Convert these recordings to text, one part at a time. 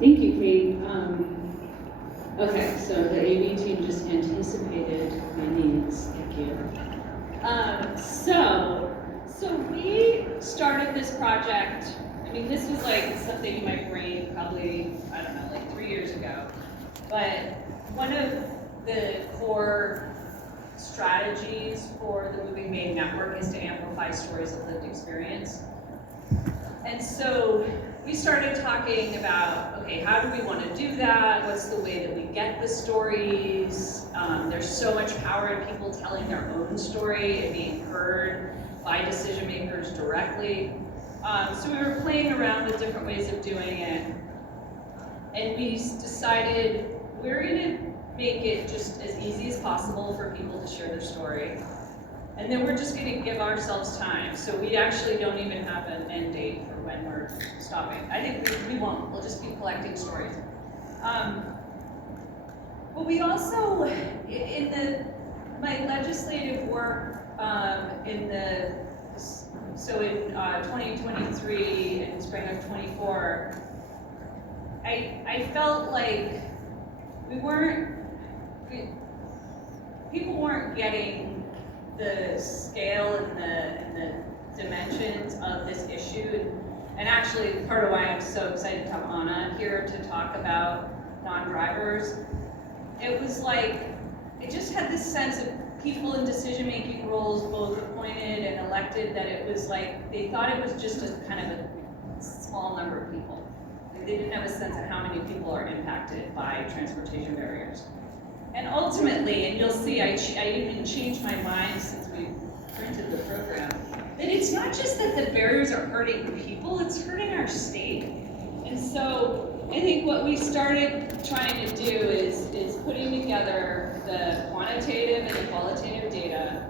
Thank you, Kate. Okay, so the AV team just anticipated my needs. Thank you. So we started this project. I mean, this was like something in my brain probably, I don't know, like 3 years ago. But one of the core strategies for the Moving Maine Network is to amplify stories of lived experience. And so we started talking about, okay, how do we want to do that? What's the way that we get the stories? There's so much power in people telling their own story and being heard by decision makers directly. So we were playing around with different ways of doing it. And we decided we're going to make it just as easy as possible for people to share their story. And then we're just going to give ourselves time. So we actually don't even have an end date for when we're stopping. I think we won't. We'll just keep collecting stories. But we also, in my legislative work, in 2023 and spring of 24, I felt like people weren't getting the scale and the dimensions of this issue. And actually, part of why I'm so excited to have Anna here to talk about non-drivers, it was like, it just had this sense of people in decision-making roles, both appointed and elected, that it was like, they thought it was just a kind of a small number of people. Like, they didn't have a sense of how many people are impacted by transportation barriers. And ultimately, and you'll see, I even changed my mind since we printed the program, that it's not just that the barriers are hurting people, it's hurting our state. And so I think what we started trying to do is putting together the quantitative and the qualitative data.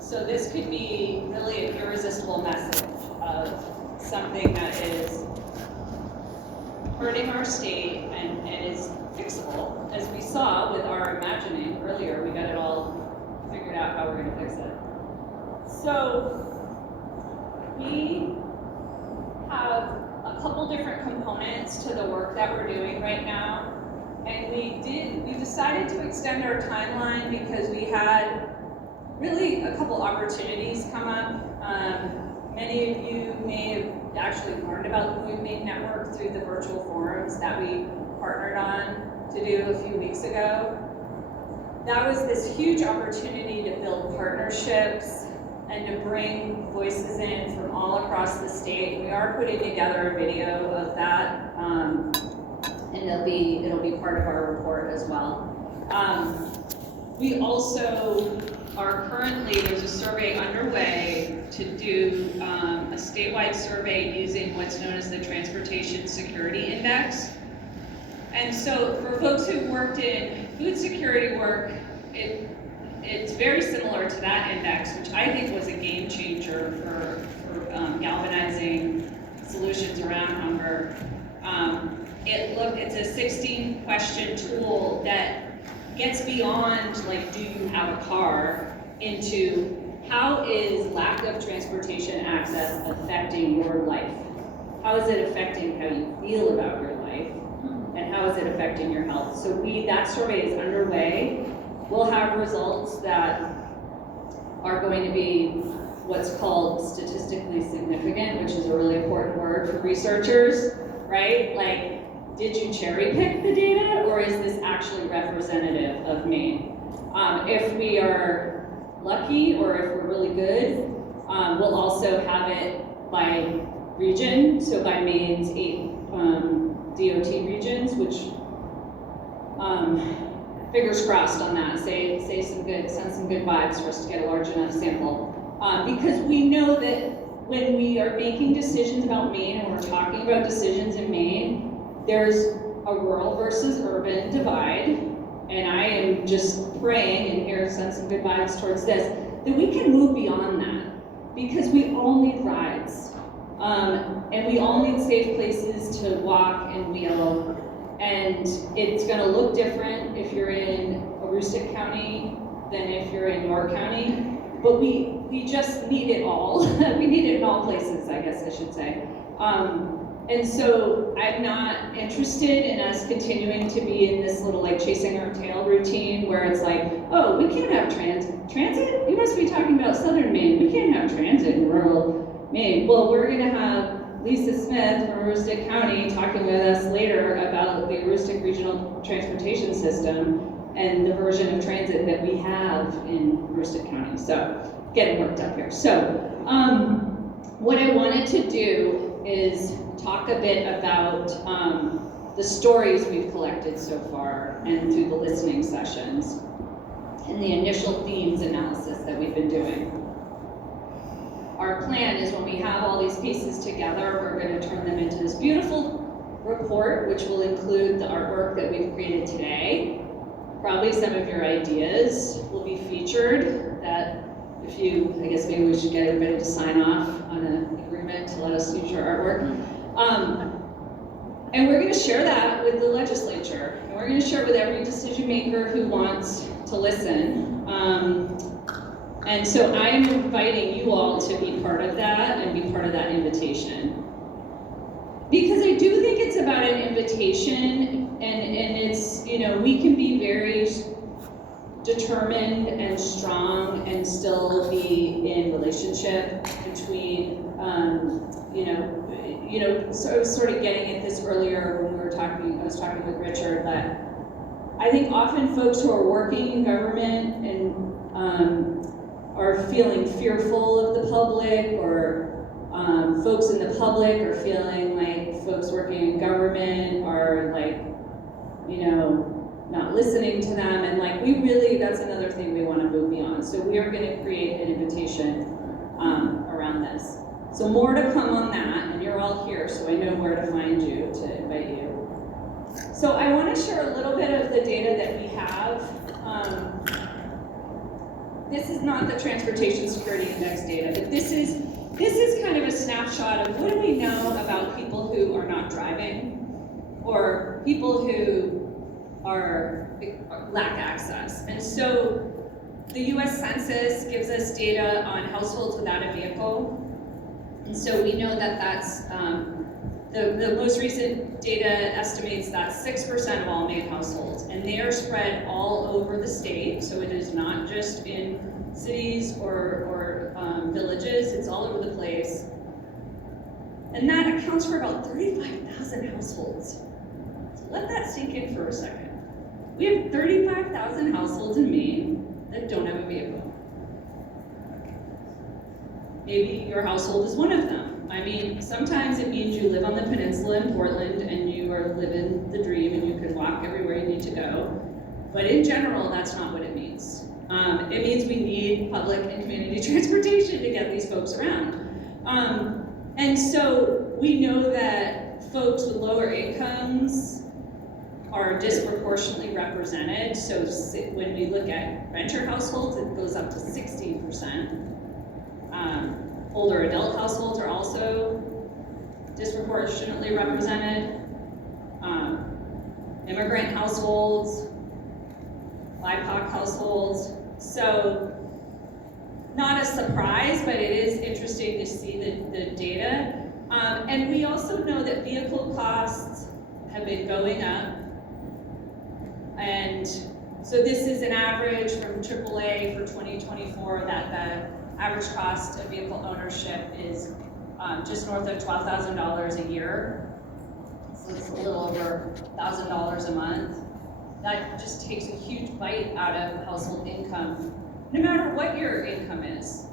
So this could be really an irresistible message of something that is hurting our state and is fixable. As we saw with our imagining earlier, we got it all figured out how we're going to fix it. So we have a couple different components to the work that we're doing right now. And we decided to extend our timeline because we had really a couple opportunities come up. Many of you may have actually learned about the Moving Maine Network through the virtual forums that we partnered on to do a few weeks ago. That was this huge opportunity to build partnerships and to bring voices in from all across the state. We are putting together a video of that, and it'll be part of our report as well. We also are currently, there's a survey underway to do a statewide survey using what's known as the Transportation Security Index. And so for folks who worked in food security work, it's very similar to that index, which I think was a game changer for galvanizing solutions around hunger. It's a 16-question tool that gets beyond, like, do you have a car, into how is lack of transportation access affecting your life? How is it affecting how you feel about your life? And how is it affecting your health? So that survey is underway. We'll have results that are going to be what's called statistically significant, which is a really important word for researchers, right? Like, did you cherry pick the data, or is this actually representative of Maine? If we are lucky, or if we're really good, we'll also have it by region, so by Maine's 8 DOT regions, which fingers crossed on that. Send some good vibes for us to get a large enough sample. Because we know that when we are making decisions about Maine, and we're talking about decisions in Maine, there's a rural versus urban divide. And I am just praying, and here send some good vibes towards this, that we can move beyond that. Because we all need rides. And we all need safe places to walk and wheel. And it's gonna look different if you're in Aroostook County than if you're in York County. But we just need it all. We need it in all places, I guess I should say. And so I'm not interested in us continuing to be in this little like chasing our tail routine where it's like, oh, we can't have transit? You must be talking about Southern Maine. We can't have transit in rural Maine. Well, we're gonna have Lisa Smith from Aroostook County talking with us later about the Aroostook Regional Transportation System and the version of transit that we have in Aroostook County. So, getting worked up here. So, what I wanted to do is talk a bit about the stories we've collected so far and through the listening sessions and the initial themes analysis that we've been doing. Our plan is when we have all these pieces together, we're going to turn them into this beautiful report, which will include the artwork that we've created today. Probably some of your ideas will be featured that if you, I guess maybe we should get everybody to sign off on an agreement to let us use your artwork. And we're going to share that with the legislature. And we're going to share it with every decision maker who wants to listen. And so I'm inviting you all to be part of that and be part of that invitation. Because I do think it's about an invitation, and it's, you know, we can be very determined and strong and still be in relationship between, so I was sort of getting at this earlier when we were talking, I was talking with Richard, that I think often folks who are working in government and are feeling fearful of the public, or folks in the public are feeling like folks working in government are like, not listening to them, and like we really, that's another thing we want to move beyond. So we are going to create an invitation around this. So more to come on that, and you're all here, so I know where to find you to invite you. So I want to share a little bit of the data that we have. This is not the Transportation Security Index data, but this is kind of a snapshot of what do we know about people who are not driving, or people who lack access. And so the US Census gives us data on households without a vehicle. And so we know that that's, the most recent data estimates that 6% of all Maine households, and they are spread all over the state, so it is not just in cities or villages, it's all over the place. And that accounts for about 35,000 households. So let that sink in for a second. We have 35,000 households in Maine that don't have a vehicle. Maybe your household is one of them. I mean, sometimes it means you live on the peninsula in Portland and you are living the dream and you can walk everywhere you need to go. But in general, that's not what it means. It means we need public and community transportation to get these folks around. And so we know that folks with lower incomes are disproportionately represented. So when we look at renter households, it goes up to 16%. Older adult households are also disproportionately represented. Immigrant households, BIPOC households. So not a surprise, but it is interesting to see the data. And we also know that vehicle costs have been going up. And so this is an average from AAA for 2024 that the average cost of vehicle ownership is just north of $12,000 a year. So it's a little over $1,000 a month. That just takes a huge bite out of household income, no matter what your income is.